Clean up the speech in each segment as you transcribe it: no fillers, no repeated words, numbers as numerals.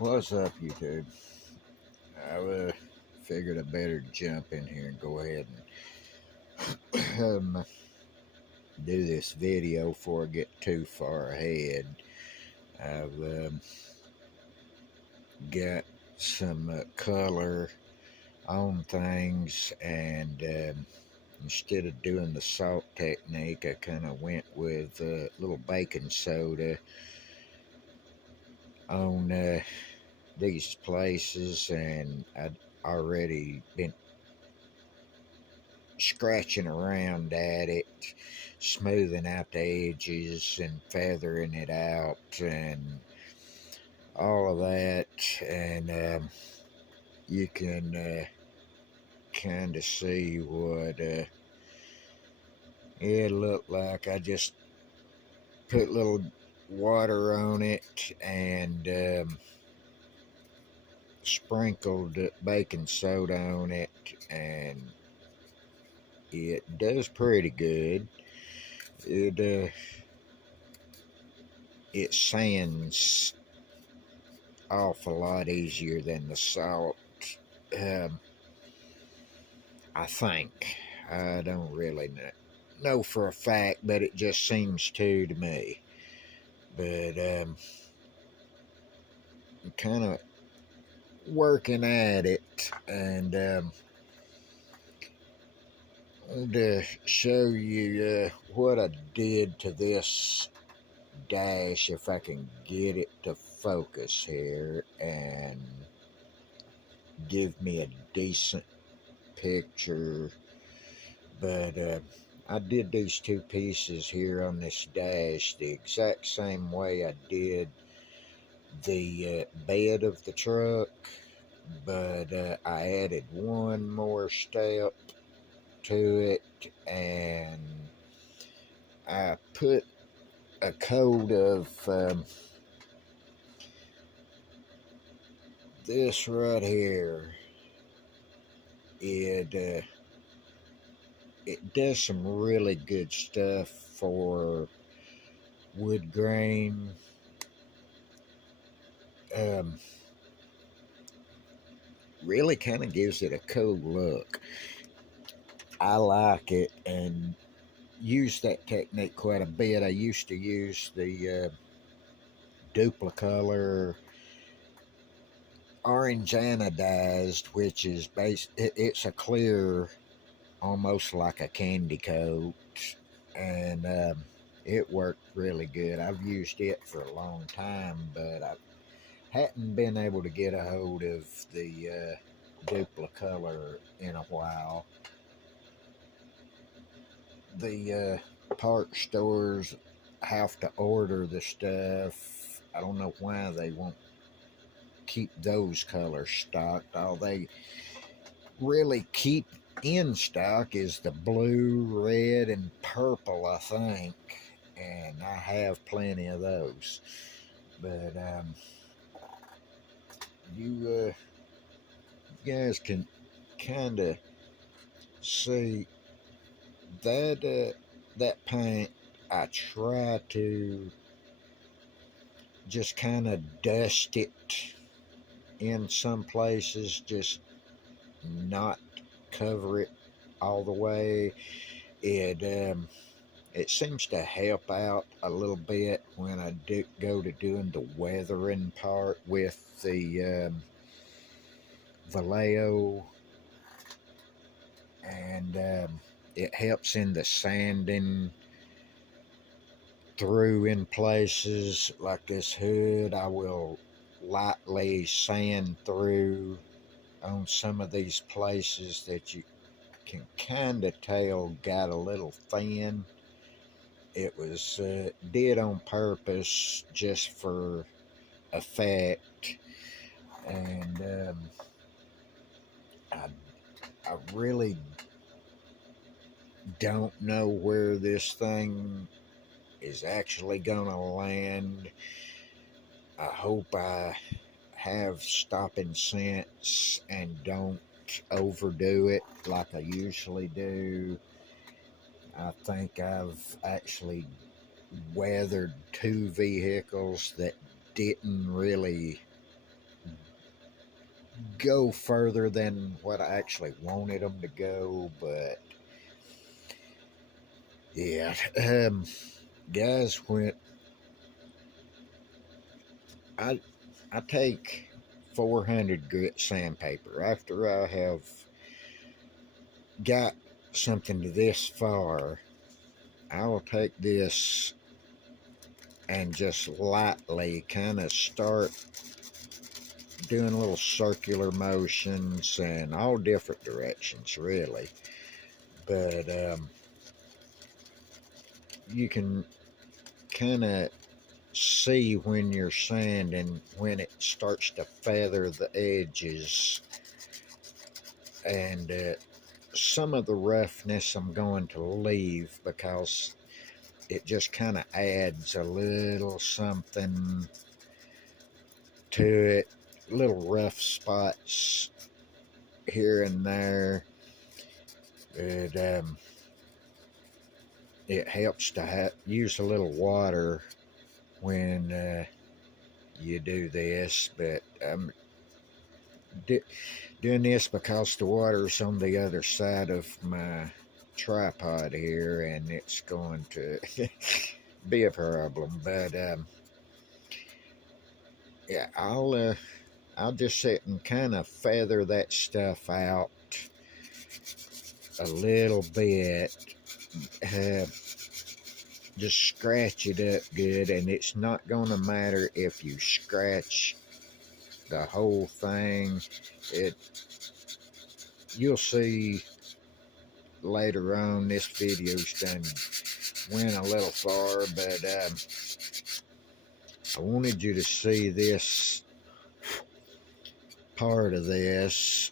What's up, YouTube? I figured I better jump in here and go ahead and do this video before I get too far ahead. I've got some color on things, and instead of doing the salt technique, I kind of went with a little baking soda on these places, and I'd already been scratching around at it, smoothing out the edges and feathering it out and all of that. And you can kind of see what it looked like. I just put a little water on it and sprinkled baking soda on it, and it does pretty good. It sands off a lot easier than the salt. Um, I think. I don't really know for a fact, but it just seems to me. But I'm kind of working at it, and I want to show you what I did to this dash, if I can get it to focus here and give me a decent picture. But I did these two pieces here on this dash the exact same way I did the bed of the truck, but I added one more step to it, and I put a coat of this right here. It does some really good stuff for wood grain. Really kind of gives it a cool look. I like it and use that technique quite a bit. I used to use the Duplicolor orange anodized, which is it's a clear, almost like a candy coat, and it worked really good. I've used it for a long time, but I hadn't been able to get a hold of the Duplicolor in a while. The part stores have to order the stuff. I don't know why they won't keep those colors stocked. All they really keep in stock is the blue, red, and purple, I think, and I have plenty of those. But you guys can kind of see that that paint. I try to just kind of dust it in some places, just not cover it all the way. It seems to help out a little bit when I go to doing the weathering part with the Vallejo, and it helps in the sanding through in places like this hood. I will lightly sand through on some of these places that you can kind of tell got a little thin. It was did on purpose, just for effect, and I really don't know where this thing is actually gonna land. I hope I have stopping sense and don't overdo it like I usually do. I think I've actually weathered two vehicles that didn't really go further than what I actually wanted them to go, but yeah, guys, when I I take 400 grit sandpaper after I have got something to this far, I will take this and just lightly kind of start doing little circular motions and all different directions, really. But you can kind of see when you're sanding when it starts to feather the edges, and some of the roughness I'm going to leave because it just kind of adds a little something to it, little rough spots here and there. It it helps to use a little water when you do this, but I'm doing this because the water's on the other side of my tripod here, and it's going to be a problem. But yeah, I'll just sit and kind of feather that stuff out a little bit. Uh, just scratch it up good, and it's not going to matter if you scratch the whole thing. It You'll see later on this video's done went a little far, but I wanted you to see this part of this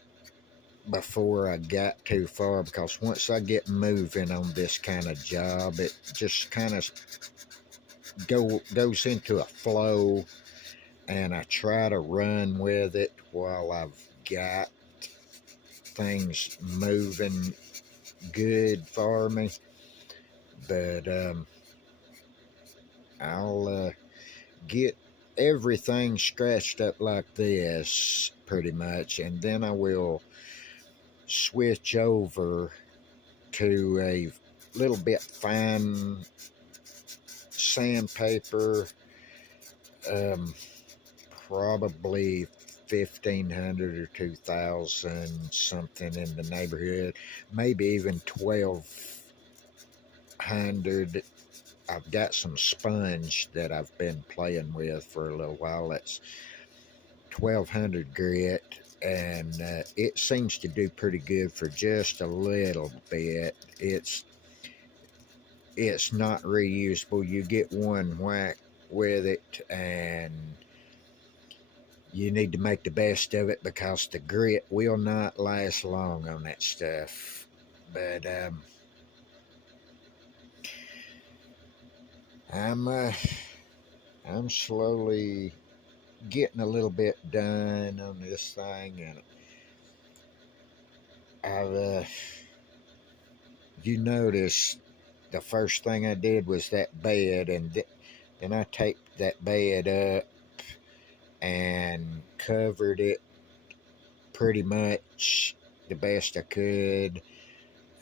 before I got too far, because once I get moving on this kind of job, it just kind of goes into a flow, and I try to run with it while I've got things moving good for me. But I'll get everything scratched up like this pretty much, and then I will switch over to a little bit fine sandpaper, um, probably 1,500 or 2,000, something in the neighborhood, maybe even 1,200. I've got some sponge that I've been playing with for a little while. That's 1,200 grit, and it seems to do pretty good for just a little bit. It's not reusable. You get one whack with it, and you need to make the best of it because the grit will not last long on that stuff. But I'm slowly getting a little bit done on this thing, and I've you notice the first thing I did was that bed, and then I taped that bed up and covered it pretty much the best I could,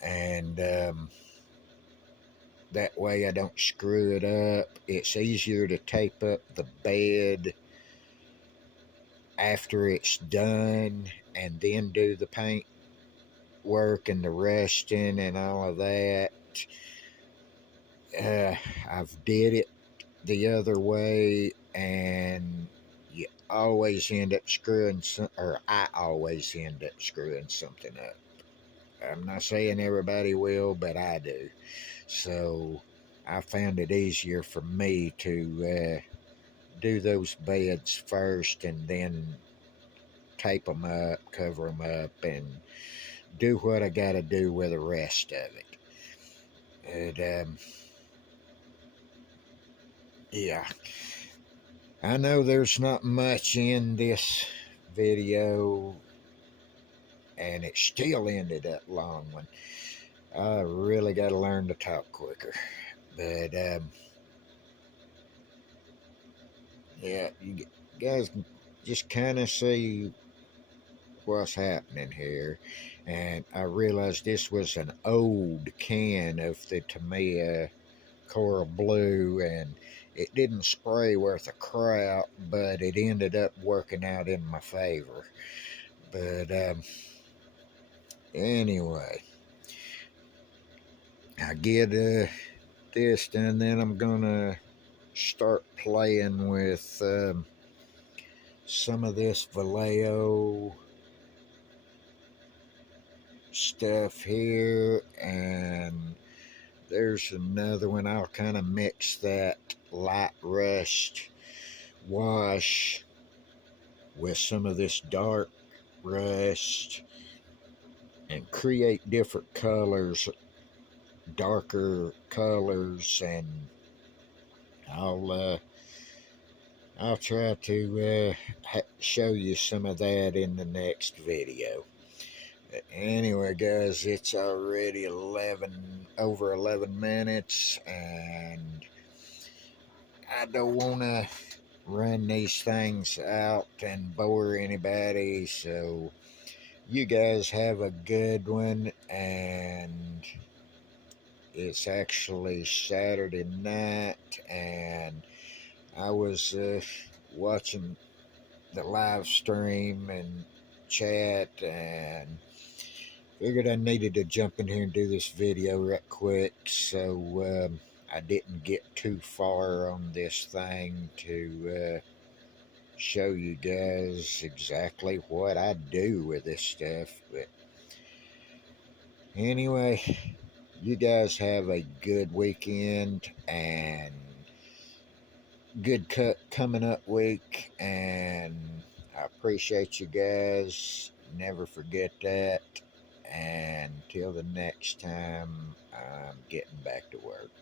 and that way I don't screw it up. It's easier to tape up the bed after it's done and then do the paint work and the resting and all of that. I've did it the other way, and you always end up screwing or I always end up screwing something up. I'm not saying everybody will, but I do. So I found it easier for me to do those beds first and then tape them up, cover them up, and do what I got to do with the rest of it. And yeah, I know there's not much in this video, and it still ended up long one. I really got to learn to talk quicker. But yeah, you guys can just kind of see what's happening here. And I realized this was an old can of the Tamiya Coral Blue, and it didn't spray worth a crap, but it ended up working out in my favor. But anyway, I get this done, then I'm gonna start playing with some of this Vallejo stuff here, and there's another one. I'll kind of mix that light rust wash with some of this dark rust and create different colors, darker colors, and I'll I'll try to show you some of that in the next video. Anyway, guys, it's already over 11 minutes, and I don't want to run these things out and bore anybody, so you guys have a good one. And it's actually Saturday night, and I was watching the live stream and chat, and figured I needed to jump in here and do this video right quick, so I didn't get too far on this thing to show you guys exactly what I do with this stuff. But anyway, you guys have a good weekend and good cut coming up week, and I appreciate you guys. Never forget that. And until the next time, I'm getting back to work.